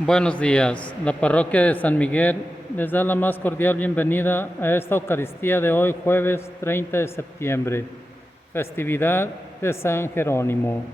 Buenos días. La parroquia de San Miguel les da la más cordial bienvenida a esta Eucaristía de hoy, jueves 30 de septiembre, festividad de San Jerónimo.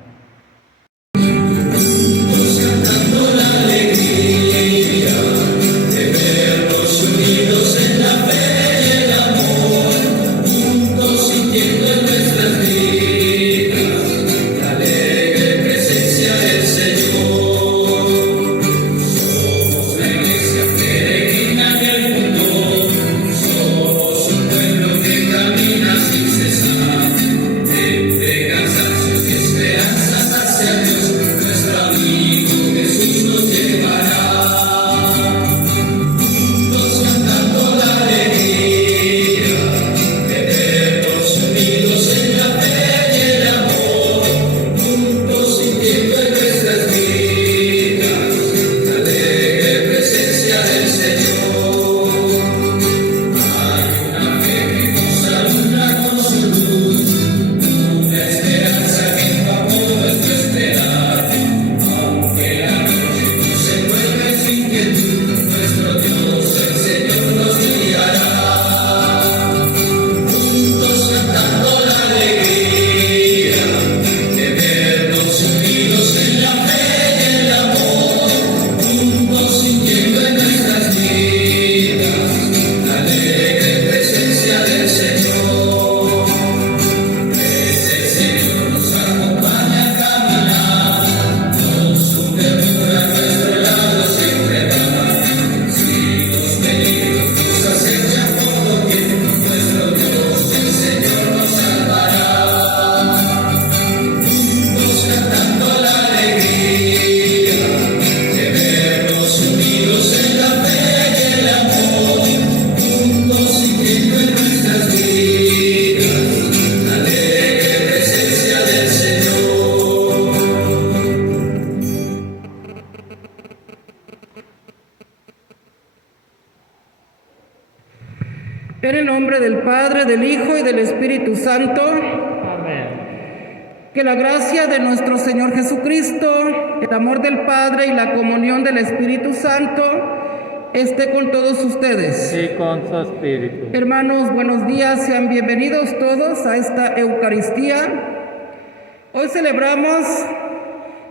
En el nombre del Padre, del Hijo y del Espíritu Santo. Amén. Que la gracia de nuestro Señor Jesucristo, el amor del Padre y la comunión del Espíritu Santo esté con todos ustedes. Y con su espíritu. Hermanos, buenos días, sean bienvenidos todos a esta Eucaristía. Hoy celebramos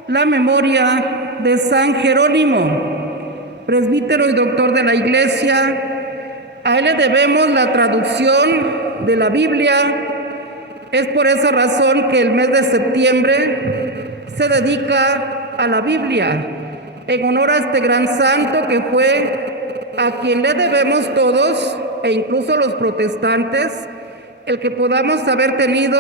la memoria de San Jerónimo, presbítero y doctor de la Iglesia. A él le debemos la traducción de la Biblia. Es por esa razón que el mes de septiembre se dedica a la Biblia, en honor a este gran santo que fue a quien le debemos todos, e incluso los protestantes, el que podamos haber tenido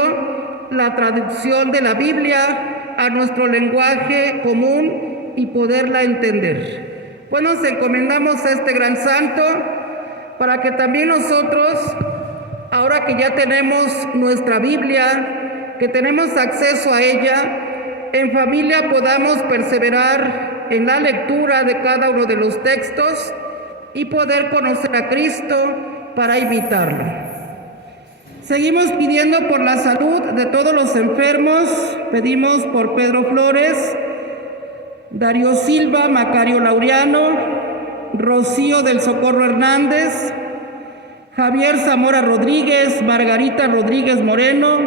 la traducción de la Biblia a nuestro lenguaje común y poderla entender. Pues nos encomendamos a este gran santo, para que también nosotros, ahora que ya tenemos nuestra Biblia, que tenemos acceso a ella, en familia podamos perseverar en la lectura de cada uno de los textos y poder conocer a Cristo para imitarlo. Seguimos pidiendo por la salud de todos los enfermos. Pedimos por Pedro Flores, Darío Silva, Macario Laureano, Rocío del Socorro Hernández, Javier Zamora Rodríguez, Margarita Rodríguez Moreno,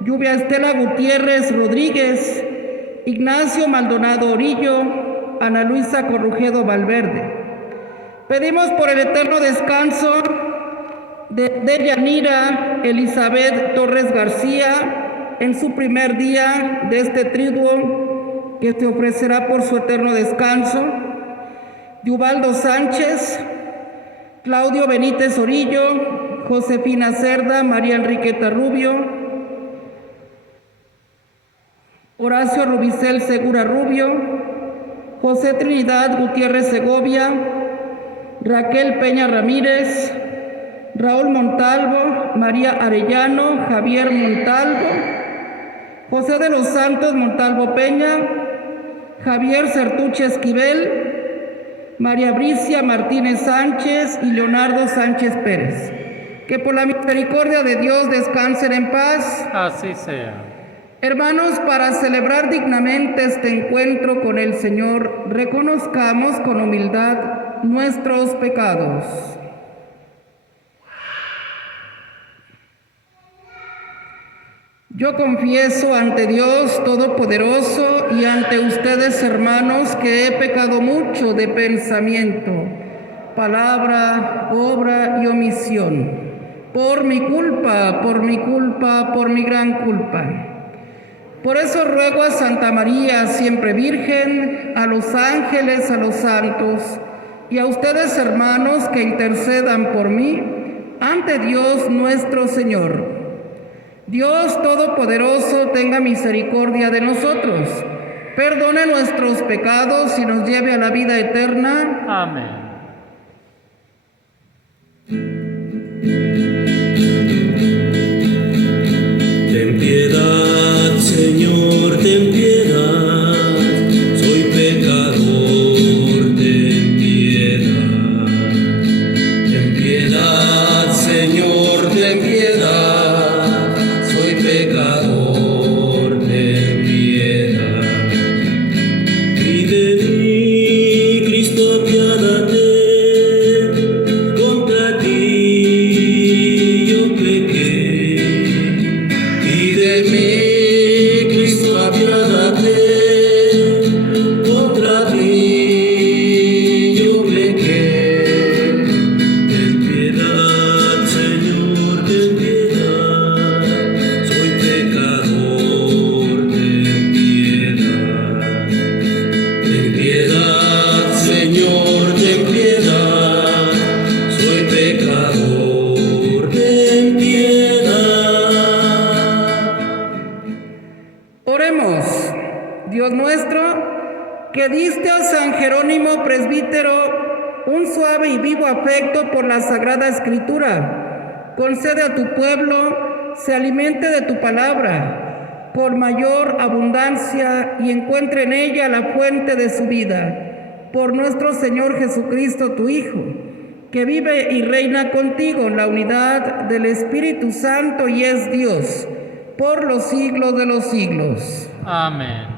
Lluvia Estela Gutiérrez Rodríguez, Ignacio Maldonado Orillo, Ana Luisa Corrujedo Valverde. Pedimos por el eterno descanso de Yanira Elizabeth Torres García en su primer día de este triduo que se ofrecerá por su eterno descanso. Yuvaldo Sánchez, Claudio Benítez Orillo, Josefina Cerda, María Enriqueta Rubio, Horacio Rubicel Segura Rubio, José Trinidad Gutiérrez Segovia, Raquel Peña Ramírez, Raúl Montalvo, María Arellano, Javier Montalvo, José de los Santos Montalvo Peña, Javier Certuche Esquivel, María Bricia Martínez Sánchez y Leonardo Sánchez Pérez. Que por la misericordia de Dios descansen en paz. Así sea. Hermanos, para celebrar dignamente este encuentro con el Señor, reconozcamos con humildad nuestros pecados. Yo confieso ante Dios Todopoderoso y ante ustedes, hermanos, que he pecado mucho de pensamiento, palabra, obra y omisión, por mi culpa, por mi gran culpa. Por eso ruego a Santa María, siempre Virgen, a los ángeles, a los santos, y a ustedes, hermanos, que intercedan por mí ante Dios nuestro Señor. Dios Todopoderoso tenga misericordia de nosotros, perdone nuestros pecados y nos lleve a la vida eterna. Amén. Ten piedad, Señor, ten piedad, soy pecador, ten piedad. Ten piedad, Señor, ten piedad, soy pecador, ten piedad. Y de mí, Cristo, apiádate, contra ti yo pequé. Y de mí, Cristo, apiádate, contra ti yo pequé. Ten piedad, Señor, ten piedad, soy pecador, ten piedad. Ten piedad, Señor, ten piedad, soy pecador, ten piedad. Oremos. Dios nuestro, que diste a San Jerónimo presbítero un suave y vivo afecto por la Sagrada Escritura, concede a tu pueblo se alimente de tu palabra por mayor abundancia y encuentre en ella la fuente de su vida. Por nuestro Señor Jesucristo, tu Hijo, que vive y reina contigo en la unidad del Espíritu Santo y es Dios, por los siglos de los siglos. Amén.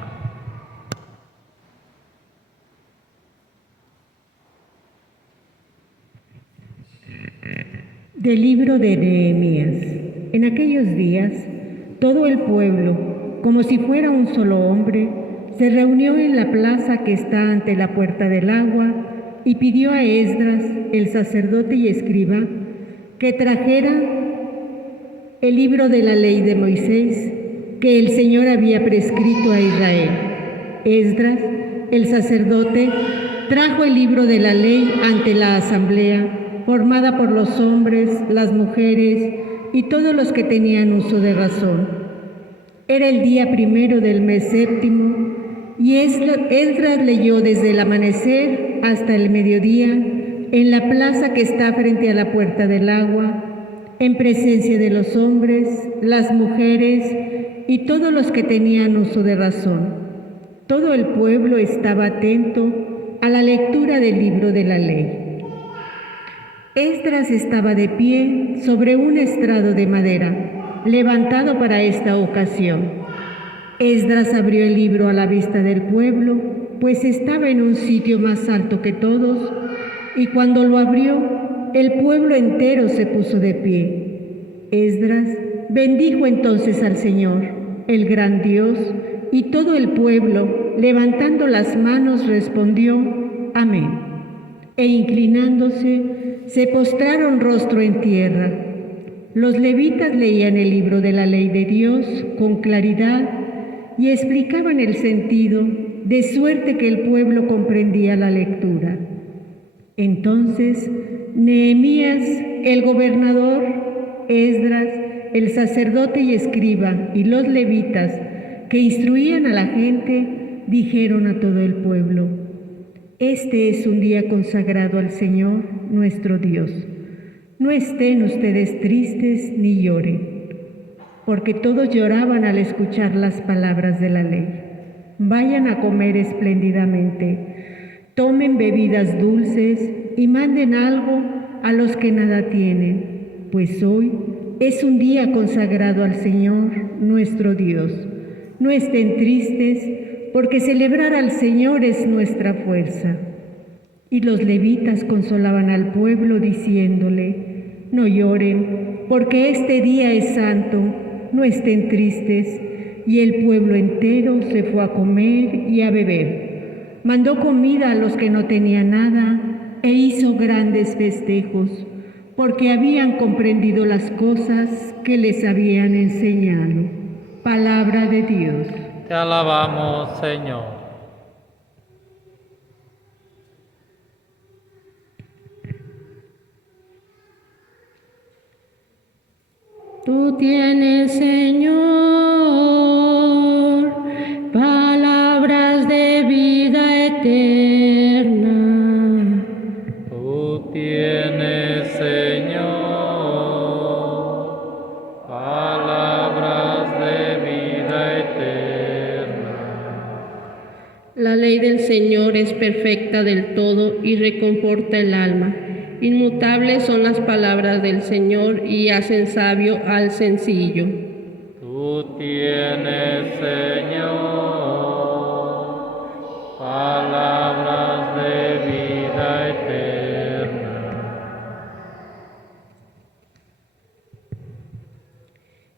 Del libro de Nehemías. En aquellos días, todo el pueblo, como si fuera un solo hombre, se reunió en la plaza que está ante la puerta del agua y pidió a Esdras, el sacerdote y escriba, que trajera el libro de la ley de Moisés que el Señor había prescrito a Israel. Esdras, el sacerdote, trajo el libro de la ley ante la asamblea, formada por los hombres, las mujeres y todos los que tenían uso de razón. Era el día primero del mes séptimo, y Esdras leyó desde el amanecer hasta el mediodía en la plaza que está frente a la puerta del agua, en presencia de los hombres, las mujeres y todos los que tenían uso de razón. Todo el pueblo estaba atento a la lectura del libro de la ley. Esdras estaba de pie sobre un estrado de madera, levantado para esta ocasión. Esdras abrió el libro a la vista del pueblo, pues estaba en un sitio más alto que todos, y cuando lo abrió, el pueblo entero se puso de pie. Esdras bendijo entonces al Señor, el gran Dios, y todo el pueblo, levantando las manos, respondió: Amén. E inclinándose, se postraron rostro en tierra. Los levitas leían el libro de la ley de Dios con claridad y explicaban el sentido, de suerte que el pueblo comprendía la lectura. Entonces, Nehemías, el gobernador, Esdras, el sacerdote y escriba, y los levitas, que instruían a la gente, dijeron a todo el pueblo: Este es un día consagrado al Señor, nuestro Dios. No estén ustedes tristes ni lloren, porque todos lloraban al escuchar las palabras de la ley. Vayan a comer espléndidamente, tomen bebidas dulces y manden algo a los que nada tienen, pues hoy es un día consagrado al Señor, nuestro Dios. No estén tristes, porque celebrar al Señor es nuestra fuerza. Y los levitas consolaban al pueblo diciéndole: no lloren, porque este día es santo, no estén tristes. Y el pueblo entero se fue a comer y a beber. Mandó comida a los que no tenían nada e hizo grandes festejos, porque habían comprendido las cosas que les habían enseñado. Palabra de Dios. Te alabamos, Señor. Tú tienes, Señor, palabras de vida eterna. Tú tienes, Señor, palabras de vida eterna. La ley del Señor es perfecta del todo y reconforta el alma. Inmutables son las palabras del Señor y hacen sabio al sencillo. Tú tienes, Señor, palabras de vida eterna.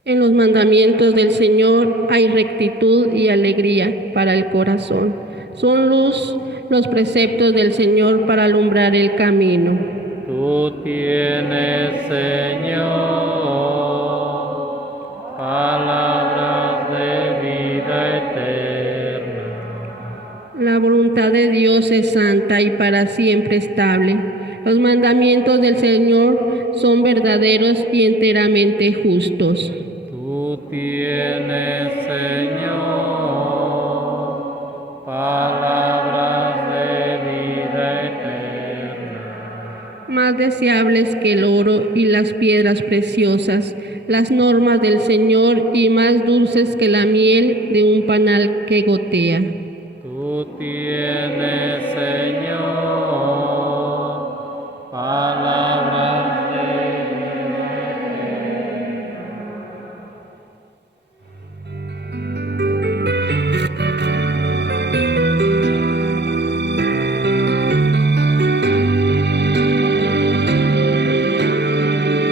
En los mandamientos del Señor hay rectitud y alegría para el corazón. Son luz los preceptos del Señor para alumbrar el camino. Tú tienes, Señor, palabras de vida eterna. La voluntad de Dios es santa y para siempre estable. Los mandamientos del Señor son verdaderos y enteramente justos. Tú tienes, Señor, palabras de vida eterna. Más deseables que el oro y las piedras preciosas, las normas del Señor, y más dulces que la miel de un panal que gotea. Tú tienes, Señor, palabras de vida eterna.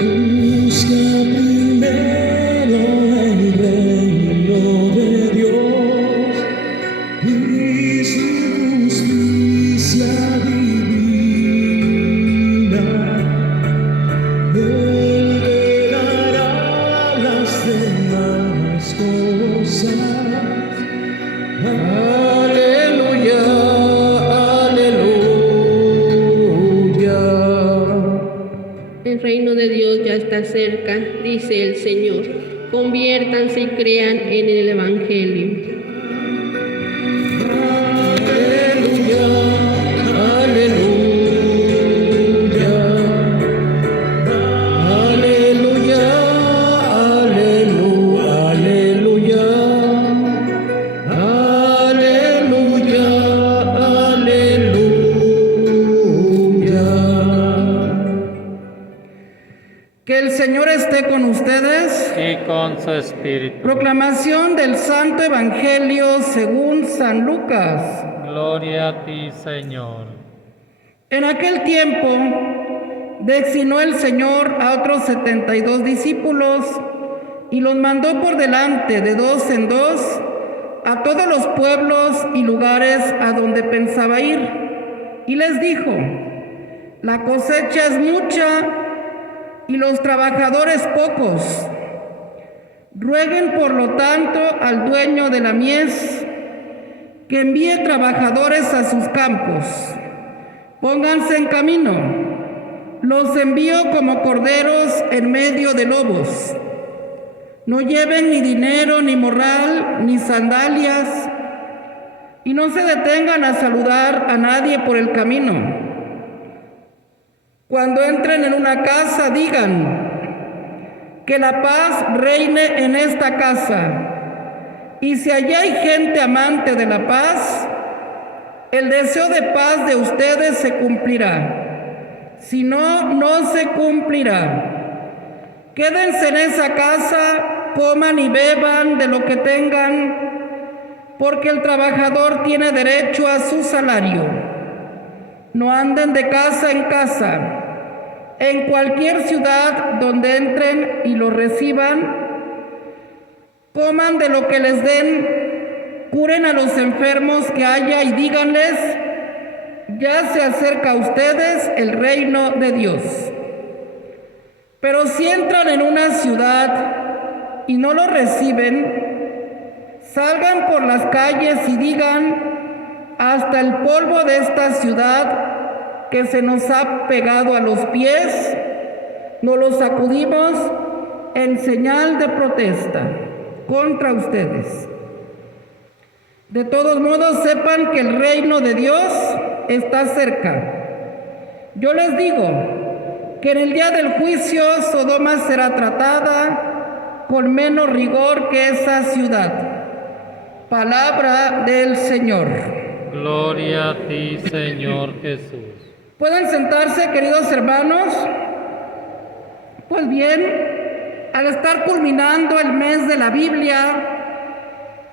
Busca primero el reino de Dios y su justicia divina. Él te dará las demás cosas. Aleluya, aleluya. El reino de Dios ya está cerca, dice el Señor. Conviértanse y crean en el Evangelio. Aleluya, aleluya, aleluya, aleluya, aleluya, aleluya. Que el Señor esté con ustedes. Y con su espíritu. Proclamación del Santo Evangelio según San Lucas. Gloria a ti, Señor. En aquel tiempo designó el Señor a otros 72 discípulos y los mandó por delante de dos en dos a todos los pueblos y lugares a donde pensaba ir. Y les dijo: la cosecha es mucha y los trabajadores pocos. Rueguen por lo tanto al dueño de la mies que envíe trabajadores a sus campos. Pónganse en camino. Los envío como corderos en medio de lobos. No lleven ni dinero, ni morral, ni sandalias, y no se detengan a saludar a nadie por el camino. Cuando entren en una casa, digan: que la paz reine en esta casa. Y si allá hay gente amante de la paz, el deseo de paz de ustedes se cumplirá. Si no, no se cumplirá. Quédense en esa casa, coman y beban de lo que tengan, porque el trabajador tiene derecho a su salario. No anden de casa en casa. En cualquier ciudad donde entren y los reciban, coman de lo que les den, curen a los enfermos que haya y díganles: ya se acerca a ustedes el reino de Dios. Pero si entran en una ciudad y no lo reciben, salgan por las calles y digan: hasta el polvo de esta ciudad que se nos ha pegado a los pies, nos lo sacudimos en señal de protesta contra ustedes. De todos modos, sepan que el reino de Dios está cerca. Yo les digo que en el día del juicio Sodoma será tratada con menos rigor que esa ciudad. Palabra del Señor. Gloria a ti, Señor Jesús. ¿Pueden sentarse, queridos hermanos? Pues bien, al estar culminando el mes de la Biblia,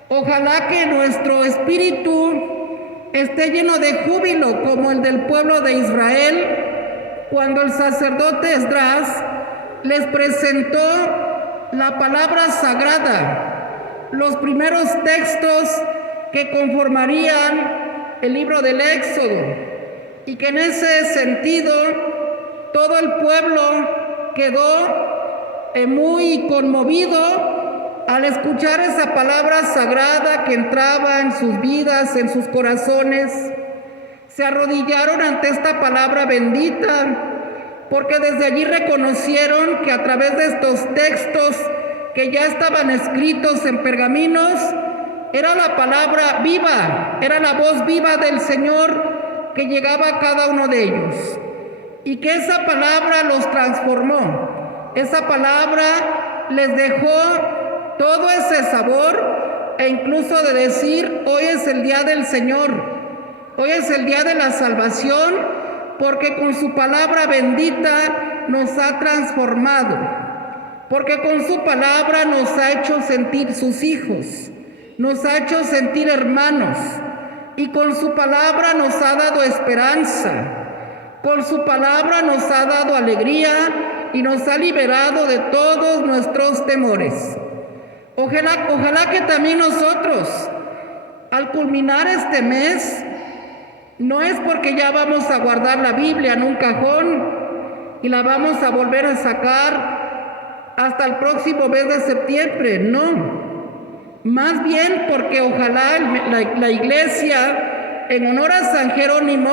ojalá que nuestro espíritu esté lleno de júbilo como el del pueblo de Israel cuando el sacerdote Esdras les presentó la palabra sagrada, los primeros textos que conformarían el libro del Éxodo, y que en ese sentido todo el pueblo quedó muy conmovido al escuchar esa palabra sagrada que entraba en sus vidas, en sus corazones. Se arrodillaron ante esta palabra bendita, porque desde allí reconocieron que a través de estos textos que ya estaban escritos en pergaminos, era la palabra viva, era la voz viva del Señor que llegaba a cada uno de ellos, y que esa palabra los transformó. Esa palabra les dejó todo ese sabor, e incluso de decir: hoy es el día del Señor, hoy es el día de la salvación, porque con su palabra bendita nos ha transformado, porque con su palabra nos ha hecho sentir sus hijos, nos ha hecho sentir hermanos, y con su palabra nos ha dado esperanza, con su palabra nos ha dado alegría y nos ha liberado de todos nuestros temores. Ojalá que también nosotros, al culminar este mes, no es porque ya vamos a guardar la Biblia en un cajón y la vamos a volver a sacar hasta el próximo mes de septiembre, no. Más bien porque ojalá la Iglesia, en honor a San Jerónimo,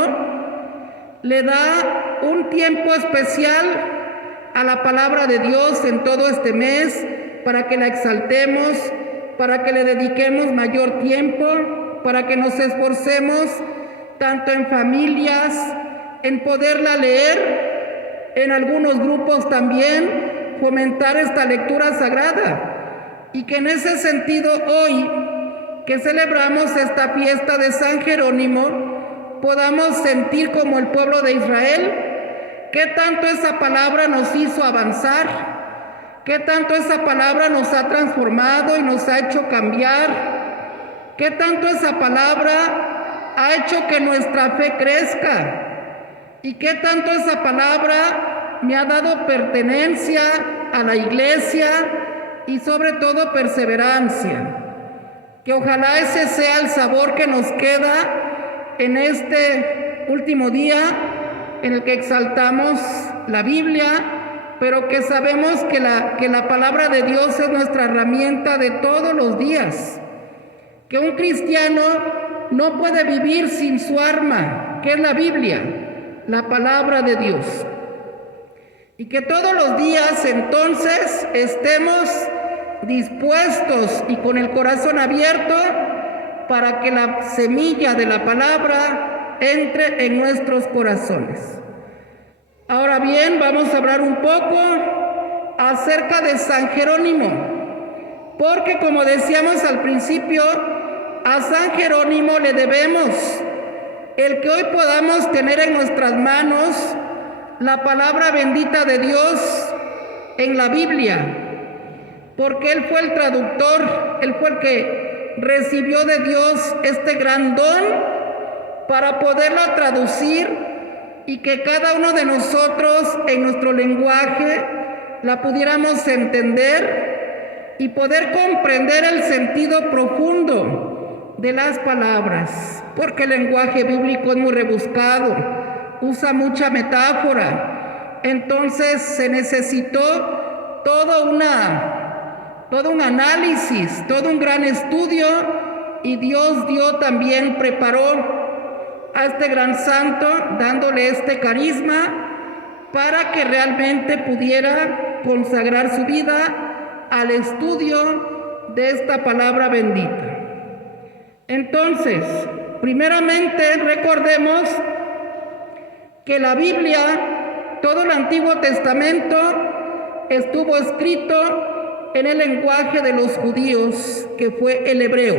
le da un tiempo especial a la palabra de Dios en todo este mes, para que la exaltemos, para que le dediquemos mayor tiempo, para que nos esforcemos tanto en familias, en poderla leer, en algunos grupos también, fomentar esta lectura sagrada. Y que en ese sentido hoy, que celebramos esta fiesta de San Jerónimo, podamos sentir como el pueblo de Israel, qué tanto esa palabra nos hizo avanzar, qué tanto esa palabra nos ha transformado y nos ha hecho cambiar, qué tanto esa palabra ha hecho que nuestra fe crezca, y qué tanto esa palabra me ha dado pertenencia a la Iglesia, y sobre todo perseverancia. Que ojalá ese sea el sabor que nos queda en este último día en el que exaltamos la Biblia, pero que sabemos que la palabra de Dios es nuestra herramienta de todos los días. Que un cristiano no puede vivir sin su arma, que es la Biblia, la palabra de Dios. Y que todos los días entonces estemos dispuestos y con el corazón abierto para que la semilla de la palabra entre en nuestros corazones. Ahora bien, vamos a hablar un poco acerca de San Jerónimo, porque como decíamos al principio, a San Jerónimo le debemos el que hoy podamos tener en nuestras manos la palabra bendita de Dios en la Biblia, porque Él fue el traductor, Él fue el que recibió de Dios este gran don para poderla traducir y que cada uno de nosotros en nuestro lenguaje la pudiéramos entender y poder comprender el sentido profundo de las palabras, porque el lenguaje bíblico es muy rebuscado, usa mucha metáfora, entonces se necesitó todo un análisis, todo un gran estudio, y Dios preparó a este gran santo, dándole este carisma para que realmente pudiera consagrar su vida al estudio de esta palabra bendita. Entonces, primeramente recordemos que la Biblia, todo el Antiguo Testamento, estuvo escrito en el lenguaje de los judíos, que fue el hebreo.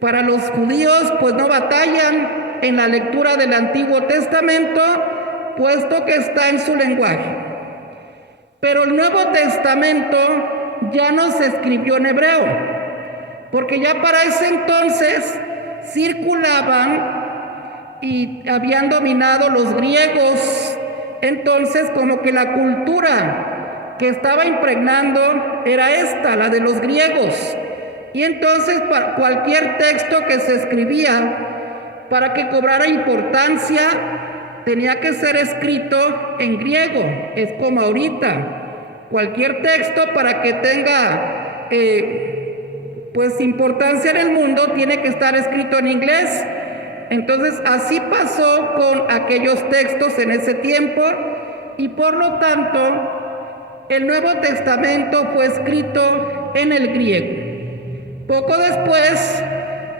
Para los judíos, pues no batallan en la lectura del Antiguo Testamento, puesto que está en su lenguaje. Pero el Nuevo Testamento ya no se escribió en hebreo, porque ya para ese entonces circulaban y habían dominado los griegos. Entonces, como que la cultura que estaba impregnando era esta, la de los griegos. Y entonces cualquier texto que se escribía, para que cobrara importancia, tenía que ser escrito en griego. Es como ahorita, cualquier texto para que tenga pues importancia en el mundo, tiene que estar escrito en inglés. Entonces así pasó con aquellos textos en ese tiempo, y por lo tanto el Nuevo Testamento fue escrito en el griego. Poco después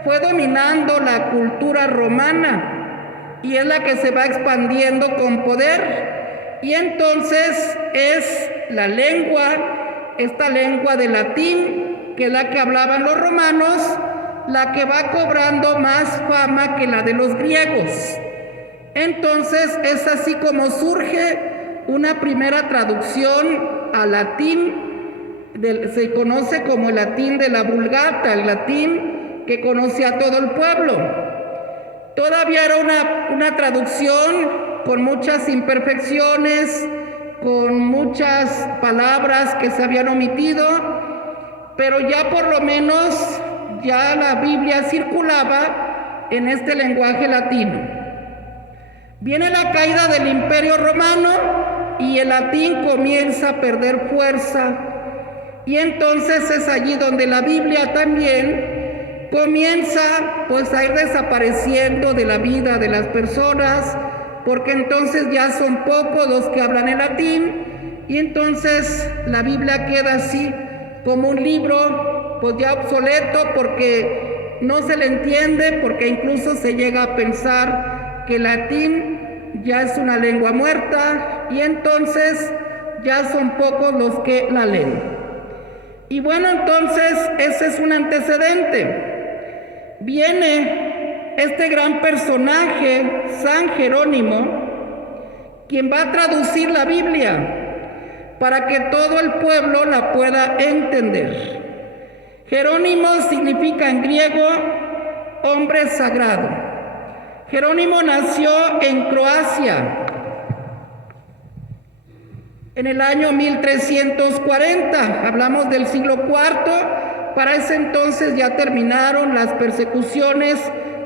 fue dominando la cultura romana, y es la que se va expandiendo con poder, y entonces es la lengua, esta lengua de latín, que es la que hablaban los romanos, la que va cobrando más fama que la de los griegos. Entonces es así como surge una primera traducción al latín, se conoce como el latín de la Vulgata, el latín que conocía todo el pueblo. Todavía era una traducción con muchas imperfecciones, con muchas palabras que se habían omitido, pero ya por lo menos ya la Biblia circulaba en este lenguaje latino. Viene la caída del Imperio Romano y el latín comienza a perder fuerza, y entonces es allí donde la Biblia también comienza pues a ir desapareciendo de la vida de las personas, porque entonces ya son pocos los que hablan el latín, y entonces la Biblia queda así como un libro pues ya obsoleto, porque no se le entiende, porque incluso se llega a pensar que el latín ya es una lengua muerta, y entonces ya son pocos los que la leen. Y bueno, entonces ese es un antecedente. Viene este gran personaje, San Jerónimo, quien va a traducir la Biblia para que todo el pueblo la pueda entender. Jerónimo significa en griego hombre sagrado. Jerónimo nació en Croacia en el año 1340, hablamos del siglo IV. Para ese entonces ya terminaron las persecuciones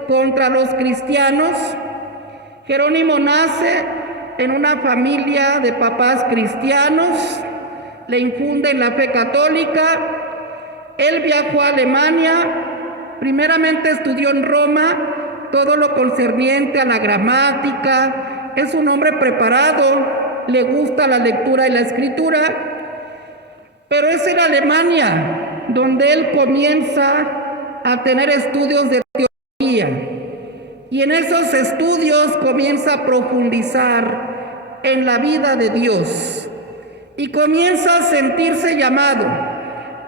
contra los cristianos. Jerónimo nace en una familia de papás cristianos, le infunden la fe católica. Él viajó a Alemania, primeramente estudió en Roma todo lo concerniente a la gramática. Es un hombre preparado, le gusta la lectura y la escritura, pero es en Alemania donde él comienza a tener estudios de teología, y en esos estudios comienza a profundizar en la vida de Dios, y comienza a sentirse llamado,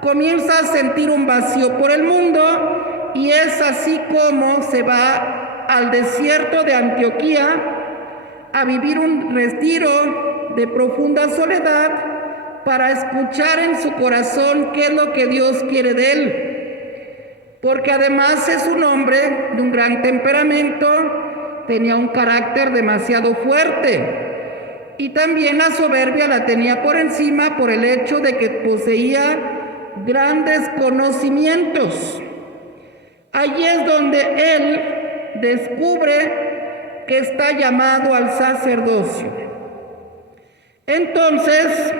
comienza a sentir un vacío por el mundo, y es así como se va al desierto de Antioquía a vivir un retiro de profunda soledad para escuchar en su corazón qué es lo que Dios quiere de él. porque además es un hombre de un gran temperamento, tenía un carácter demasiado fuerte y también la soberbia la tenía por encima por el hecho de que poseía grandes conocimientos. Allí es donde él descubre que está llamado al sacerdocio. Entonces,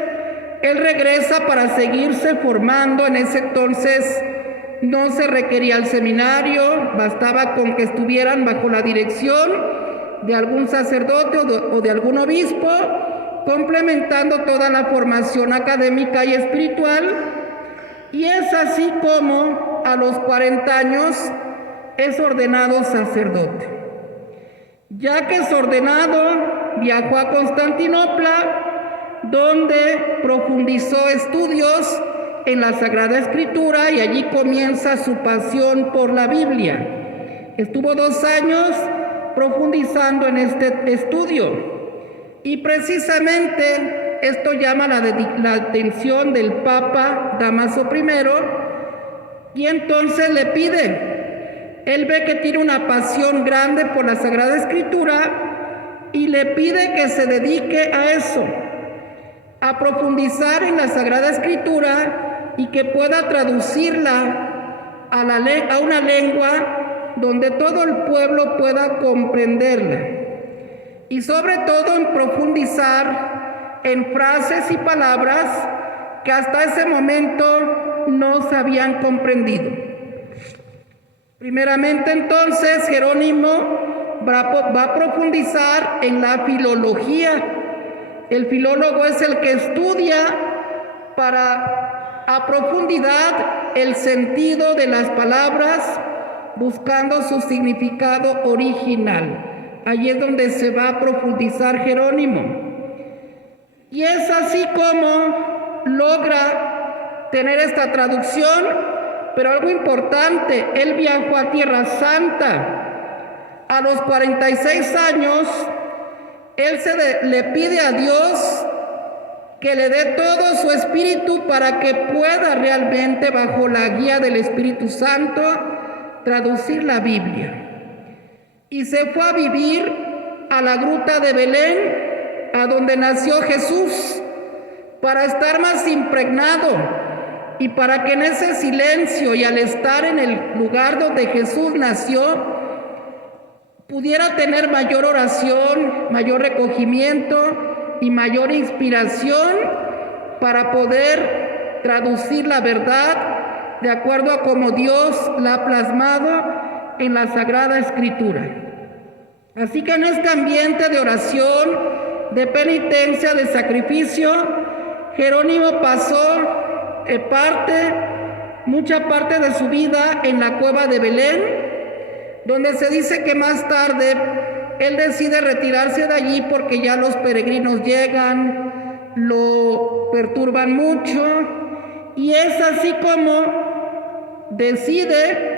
él regresa para seguirse formando. En ese entonces no se requería el seminario, bastaba con que estuvieran bajo la dirección de algún sacerdote o de algún obispo, complementando toda la formación académica y espiritual. Y es así como a los 40 años es ordenado sacerdote. Ya que es ordenado, viajó a Constantinopla, donde profundizó estudios en la Sagrada Escritura y allí comienza su pasión por la Biblia. Estuvo 2 años profundizando en este estudio y precisamente esto llama la atención del Papa Dámaso I, y entonces le pide, él ve que tiene una pasión grande por la Sagrada Escritura y le pide que se dedique a eso, a profundizar en la Sagrada Escritura y que pueda traducirla a una lengua donde todo el pueblo pueda comprenderla. Y sobre todo en profundizar en frases y palabras que hasta ese momento no se habían comprendido. Primeramente entonces Jerónimo va a profundizar en la filología. El filólogo es el que estudia a profundidad el sentido de las palabras, buscando su significado original. Allí es donde se va a profundizar Jerónimo. Y es así como logra tener esta traducción, pero algo importante, él viajó a Tierra Santa. A los 46 años, él le pide a Dios que le dé todo su espíritu para que pueda realmente, bajo la guía del Espíritu Santo, traducir la Biblia. Y se fue a vivir a la gruta de Belén, a donde nació Jesús, para estar más impregnado y para que en ese silencio y al estar en el lugar donde Jesús nació, pudiera tener mayor oración, mayor recogimiento y mayor inspiración para poder traducir la verdad de acuerdo a como Dios la ha plasmado en la Sagrada Escritura. Así que en este ambiente de oración, de penitencia, de sacrificio, Jerónimo pasó mucha parte de su vida en la cueva de Belén, donde se dice que más tarde él decide retirarse de allí porque ya los peregrinos llegan, lo perturban mucho, y es así como decide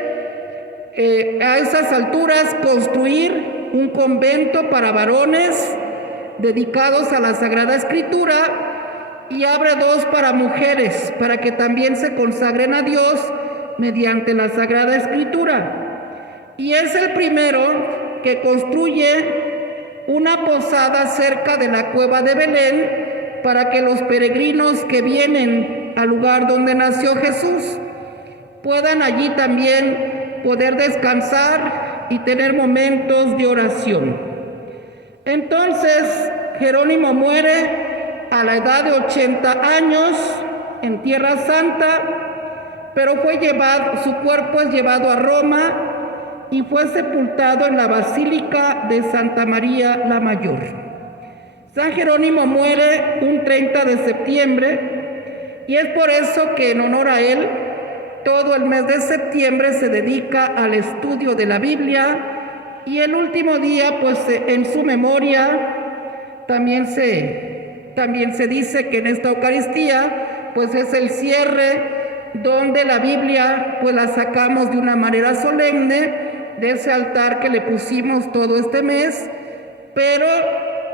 a esas alturas construir un convento para varones dedicados a la Sagrada Escritura, y abre 2 para mujeres, para que también se consagren a Dios mediante la Sagrada Escritura. Y es el primero que construye una posada cerca de la cueva de Belén para que los peregrinos que vienen al lugar donde nació Jesús puedan allí también poder descansar y tener momentos de oración. Entonces Jerónimo muere a la edad de 80 años en Tierra Santa, pero su cuerpo es llevado a Roma y fue sepultado en la Basílica de Santa María la Mayor. San Jerónimo muere un 30 de septiembre y es por eso que en honor a él todo el mes de septiembre se dedica al estudio de la Biblia, y el último día, pues en su memoria también se dice que en esta Eucaristía pues es el cierre, donde la Biblia pues la sacamos de una manera solemne de ese altar que le pusimos todo este mes, pero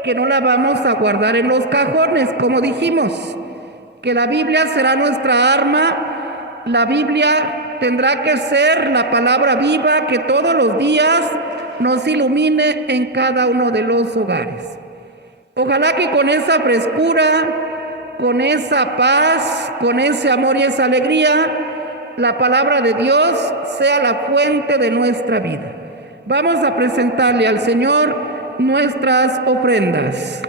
que no la vamos a guardar en los cajones, como dijimos, que la Biblia será nuestra arma. La Biblia tendrá que ser la palabra viva que todos los días nos ilumine en cada uno de los hogares. Ojalá que con esa frescura, con esa paz, con ese amor y esa alegría, la palabra de Dios sea la fuente de nuestra vida. Vamos a presentarle al Señor nuestras ofrendas.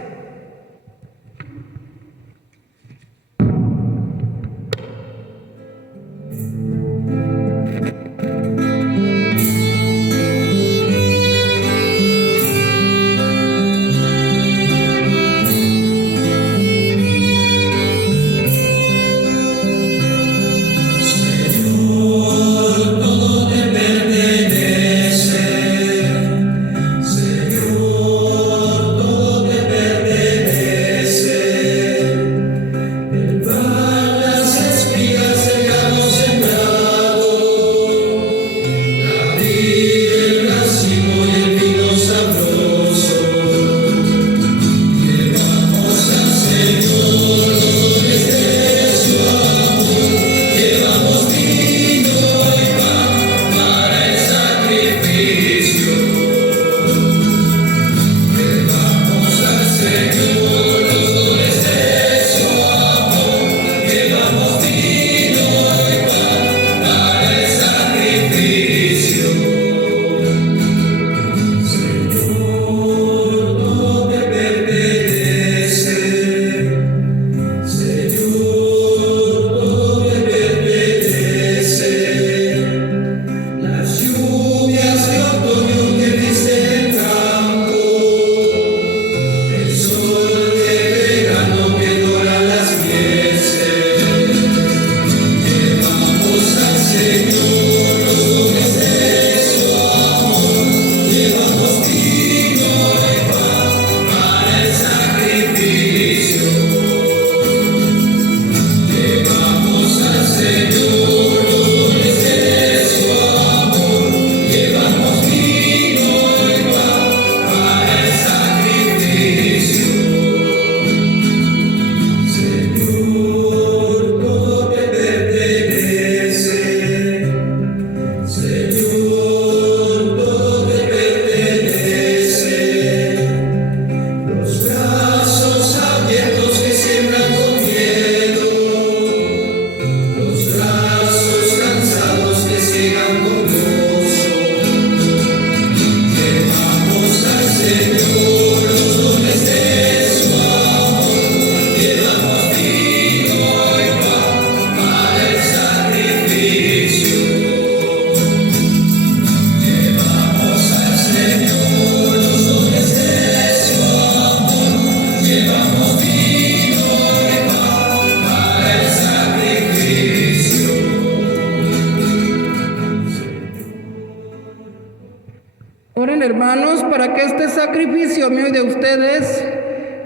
Oren, hermanos, para que este sacrificio mío y de ustedes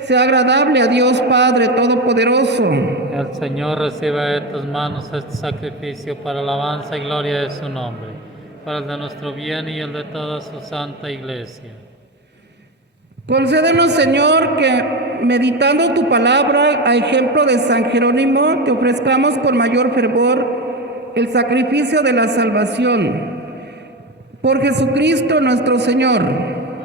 sea agradable a Dios Padre Todopoderoso. El Señor reciba de tus manos este sacrificio para alabanza y gloria de su nombre, para el de nuestro bien y el de toda su santa Iglesia. Concédenos, Señor, que meditando tu palabra, a ejemplo de San Jerónimo, te ofrezcamos con mayor fervor el sacrificio de la salvación. Por Jesucristo nuestro Señor.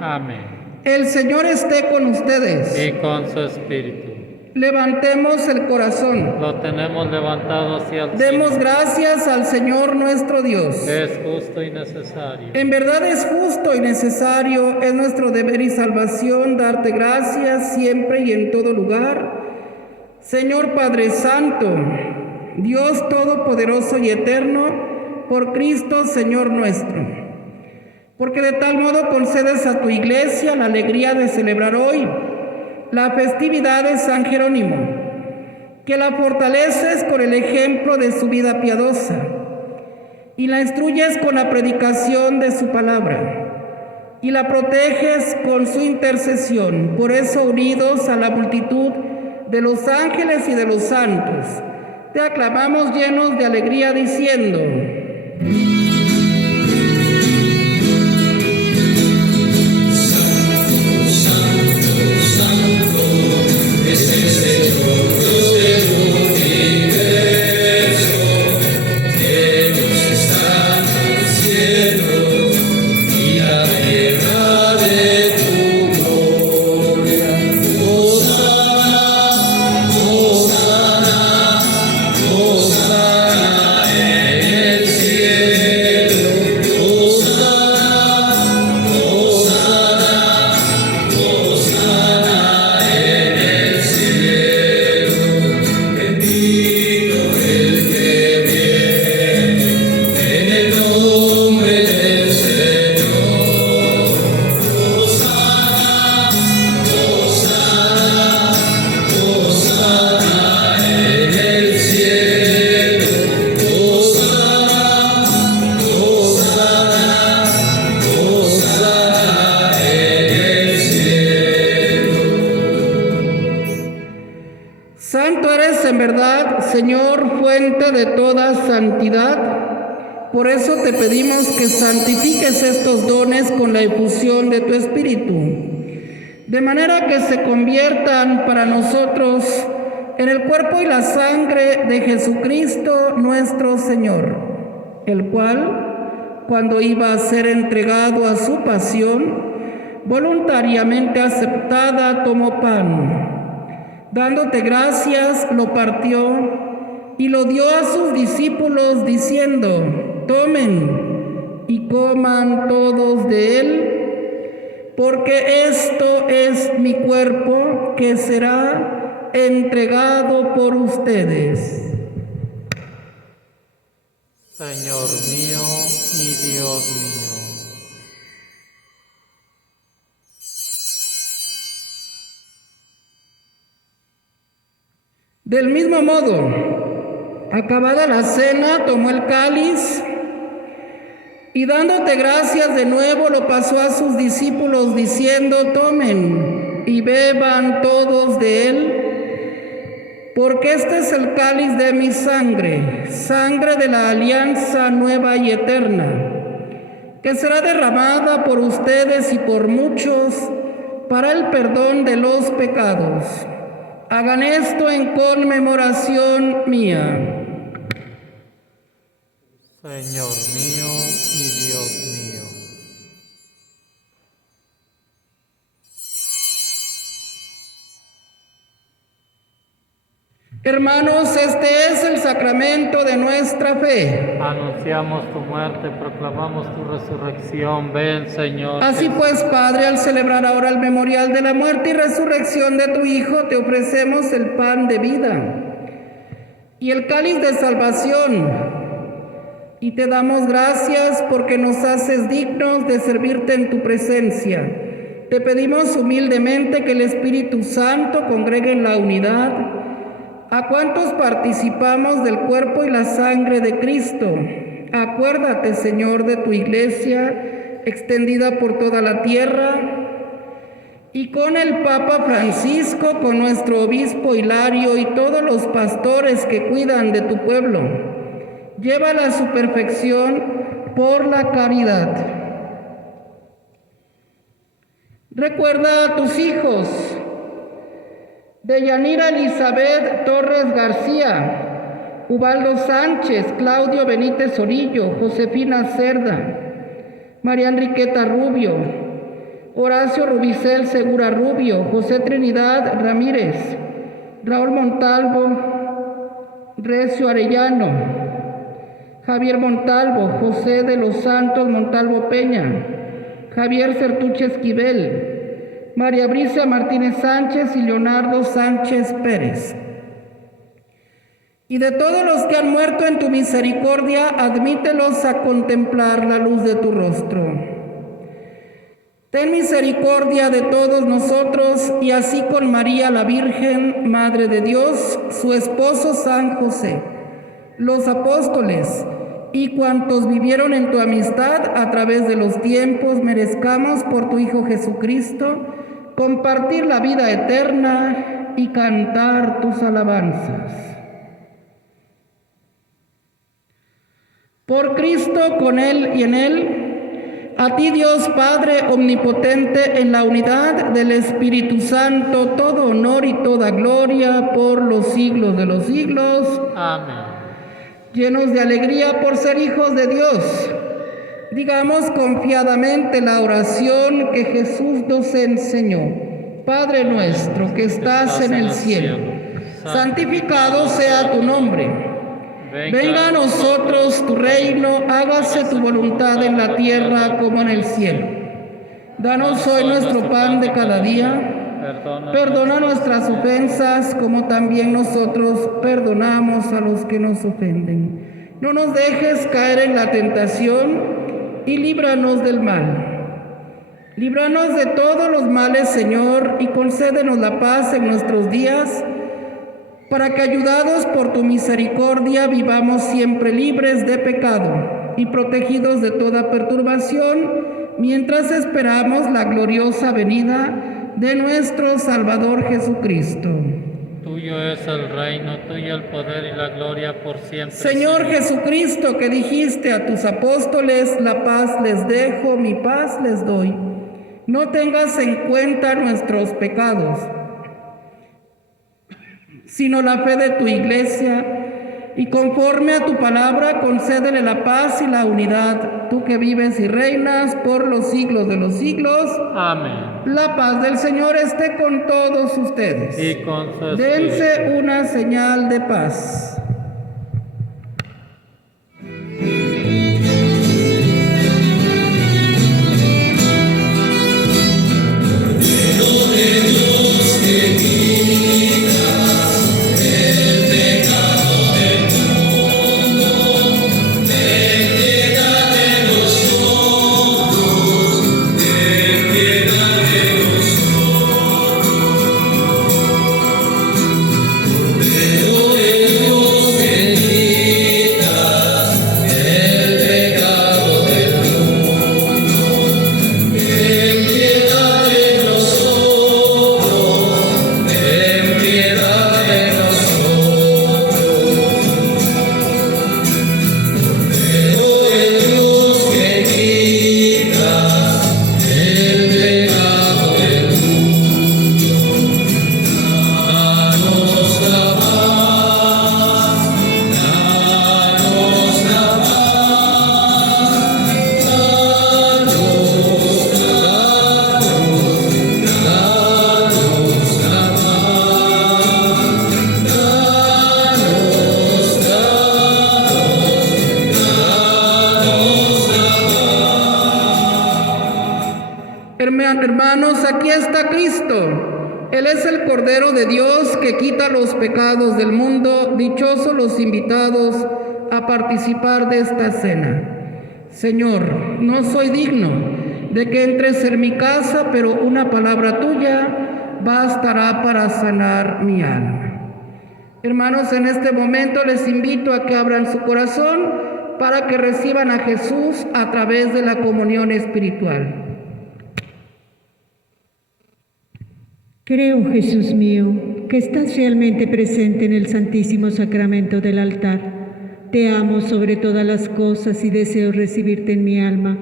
Amén. El Señor esté con ustedes. Y con su espíritu. Levantemos el corazón. Lo tenemos levantado hacia el Demos cielo. gracias al Señor nuestro Dios. Es justo y necesario. En verdad es justo y necesario, es nuestro deber y salvación darte gracias siempre y en todo lugar. Señor Padre Santo, Dios Todopoderoso y Eterno, por Cristo Señor nuestro. Porque de tal modo concedes a tu Iglesia la alegría de celebrar hoy la festividad de San Jerónimo, que la fortaleces con el ejemplo de su vida piadosa y la instruyes con la predicación de su palabra y la proteges con su intercesión. Por eso, unidos a la multitud de los ángeles y de los santos, te aclamamos llenos de alegría diciendo: Está Santo eres en verdad, Señor, fuente de toda santidad. Por eso te pedimos que santifiques estos dones con la efusión de tu Espíritu, de manera que se conviertan para nosotros en el cuerpo y la sangre de Jesucristo nuestro Señor, el cual, cuando iba a ser entregado a su pasión, voluntariamente aceptada, tomó pan. Dándote gracias, lo partió y lo dio a sus discípulos, diciendo: tomen y coman todos de él, porque esto es mi cuerpo que será entregado por ustedes. Señor mío y Dios mío. Del mismo modo, acabada la cena, tomó el cáliz y dándote gracias de nuevo lo pasó a sus discípulos diciendo: tomen y beban todos de él, porque este es el cáliz de mi sangre, sangre de la alianza nueva y eterna, que será derramada por ustedes y por muchos para el perdón de los pecados. Hagan esto en conmemoración mía. Señor mío y Dios mío. Hermanos, este es el sacramento de nuestra fe. Anunciamos tu muerte, proclamamos tu resurrección. Ven, Señor. Así pues, Padre, al celebrar ahora el memorial de la muerte y resurrección de tu Hijo, te ofrecemos el pan de vida y el cáliz de salvación. Y te damos gracias porque nos haces dignos de servirte en tu presencia. Te pedimos humildemente que el Espíritu Santo congregue en la unidad a cuantos participamos del cuerpo y la sangre de Cristo. Acuérdate, Señor, de tu iglesia extendida por toda la tierra, y con el Papa Francisco, con nuestro obispo Hilario y todos los pastores que cuidan de tu pueblo. Llévala a su perfección por la caridad. Recuerda a tus hijos: Deyanira Elizabeth Torres García, Ubaldo Sánchez, Claudio Benítez Orillo, Josefina Cerda, María Enriqueta Rubio, Horacio Rubicel Segura Rubio, José Trinidad Ramírez, Raúl Montalvo, Recio Arellano, Javier Montalvo, José de los Santos Montalvo Peña, Javier Certuche Esquivel, María Bricia Martínez Sánchez y Leonardo Sánchez Pérez. Y de todos los que han muerto en tu misericordia, admítelos a contemplar la luz de tu rostro. Ten misericordia de todos nosotros, y así con María la Virgen, Madre de Dios, su esposo San José, los apóstoles y cuantos vivieron en tu amistad a través de los tiempos, merezcamos por tu Hijo Jesucristo compartir la vida eterna y cantar tus alabanzas. Por Cristo, con Él y en Él, a ti Dios Padre omnipotente, en la unidad del Espíritu Santo, todo honor y toda gloria por los siglos de los siglos. Amén. Llenos de alegría por ser hijos de Dios, digamos confiadamente la oración que Jesús nos enseñó. Padre nuestro que estás en el cielo, santificado sea tu nombre. Venga a nosotros tu reino, hágase tu voluntad en la tierra como en el cielo. Danos hoy nuestro pan de cada día. Perdona nuestras ofensas como también nosotros perdonamos a los que nos ofenden. No nos dejes caer en la tentación y líbranos del mal. Líbranos de todos los males, Señor, y concédenos la paz en nuestros días, para que, ayudados por tu misericordia, vivamos siempre libres de pecado y protegidos de toda perturbación, mientras esperamos la gloriosa venida de nuestro Salvador Jesucristo. Tuyo es el reino, tuyo el poder y la gloria por siempre. Señor Jesucristo, que dijiste a tus apóstoles, la paz les dejo, mi paz les doy. No tengas en cuenta nuestros pecados, sino la fe de tu iglesia, y conforme a tu palabra, concédele la paz y la unidad, tú que vives y reinas por los siglos de los siglos. Amén. La paz del Señor esté con todos ustedes. Y con su espíritu. Dense una señal de paz. Hermanos, aquí está Cristo. Él es el Cordero de Dios que quita los pecados del mundo. Dichosos los invitados a participar de esta cena. Señor, no soy digno de que entres en mi casa, pero una palabra tuya bastará para sanar mi alma. Hermanos, en este momento les invito a que abran su corazón para que reciban a Jesús a través de la comunión espiritual. Creo, Jesús mío, que estás realmente presente en el Santísimo Sacramento del altar. Te amo sobre todas las cosas y deseo recibirte en mi alma,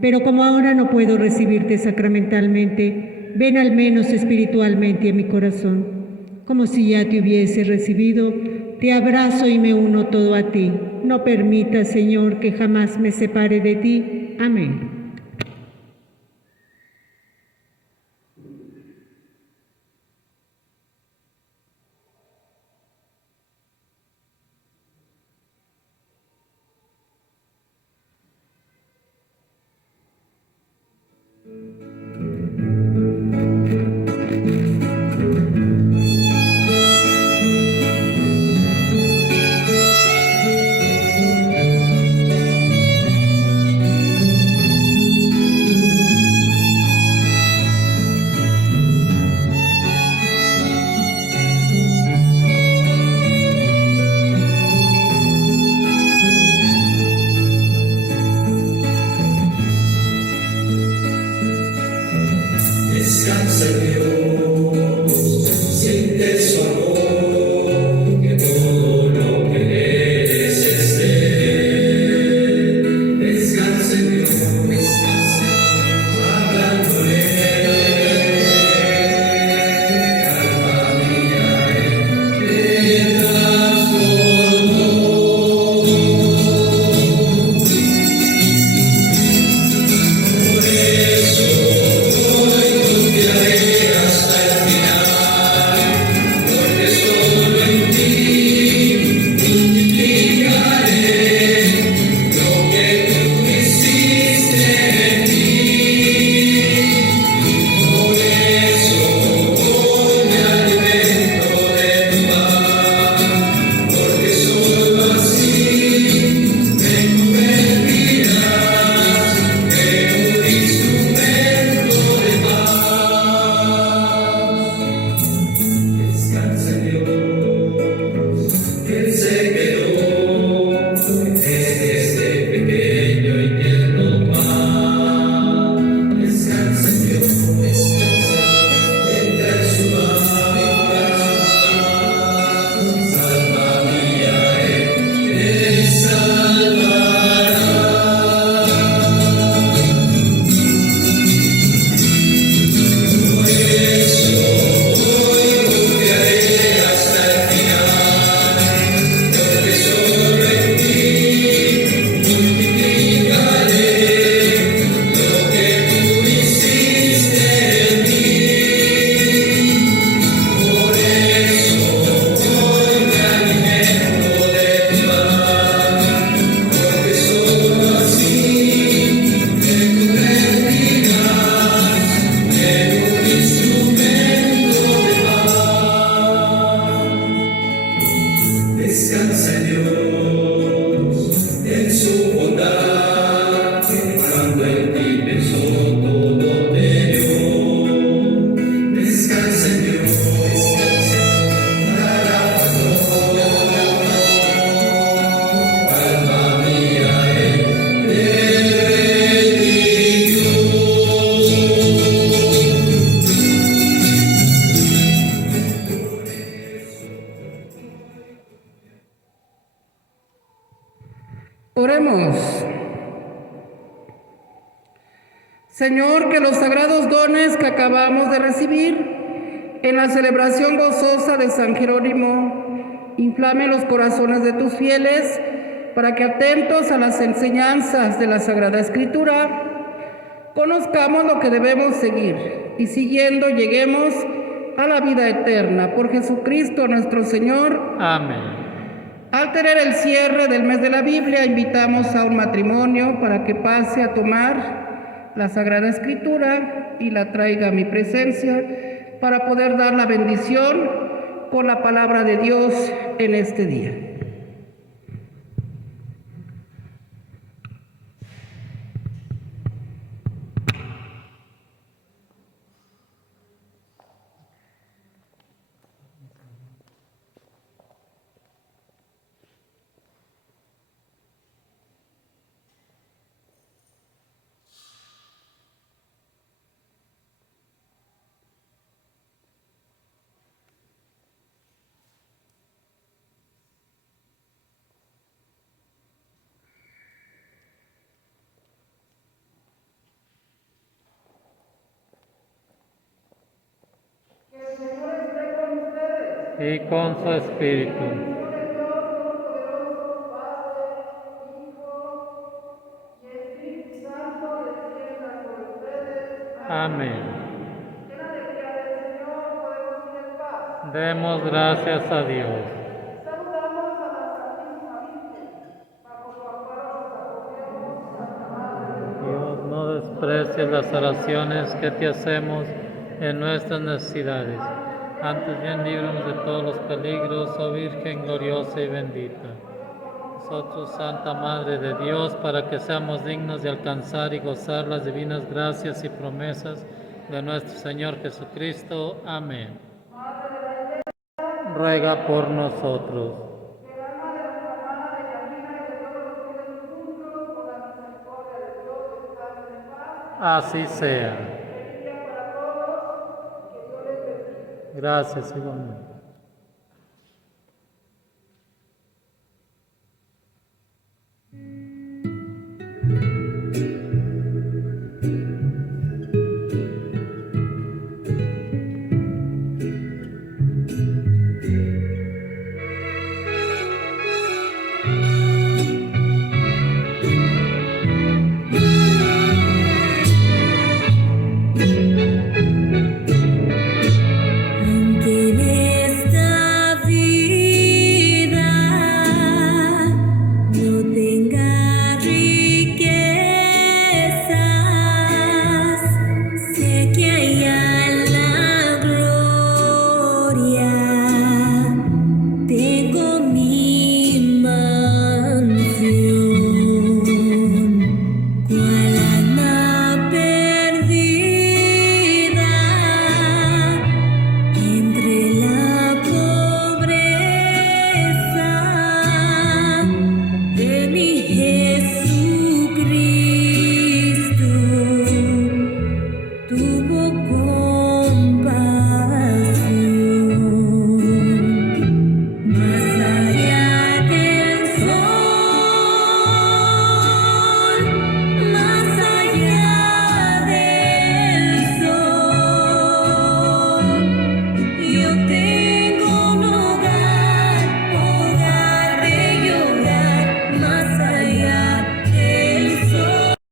pero como ahora no puedo recibirte sacramentalmente, ven al menos espiritualmente a mi corazón. Como si ya te hubiese recibido, te abrazo y me uno todo a ti. No permitas, Señor, que jamás me separe de ti. Amén. Oremos. Señor, que los sagrados dones que acabamos de recibir en la celebración gozosa de San Jerónimo inflamen los corazones de tus fieles para que, atentos a las enseñanzas de la Sagrada Escritura, conozcamos lo que debemos seguir y, siguiendo, lleguemos a la vida eterna. Por Jesucristo nuestro Señor. Amén. Al tener el cierre del mes de la Biblia, invitamos a un matrimonio para que pase a tomar la Sagrada Escritura y la traiga a mi presencia para poder dar la bendición con la palabra de Dios en este día. Y con su espíritu. Amén. Demos gracias a Dios. Dios, no desprecies las oraciones que te hacemos en nuestras necesidades. Antes bien, líbranos de todos los peligros, oh Virgen gloriosa y bendita. Nosotros, Santa Madre de Dios, para que seamos dignos de alcanzar y gozar las divinas gracias y promesas de nuestro Señor Jesucristo. Amén. Ruega por nosotros. Así sea. Gracias, igualmente.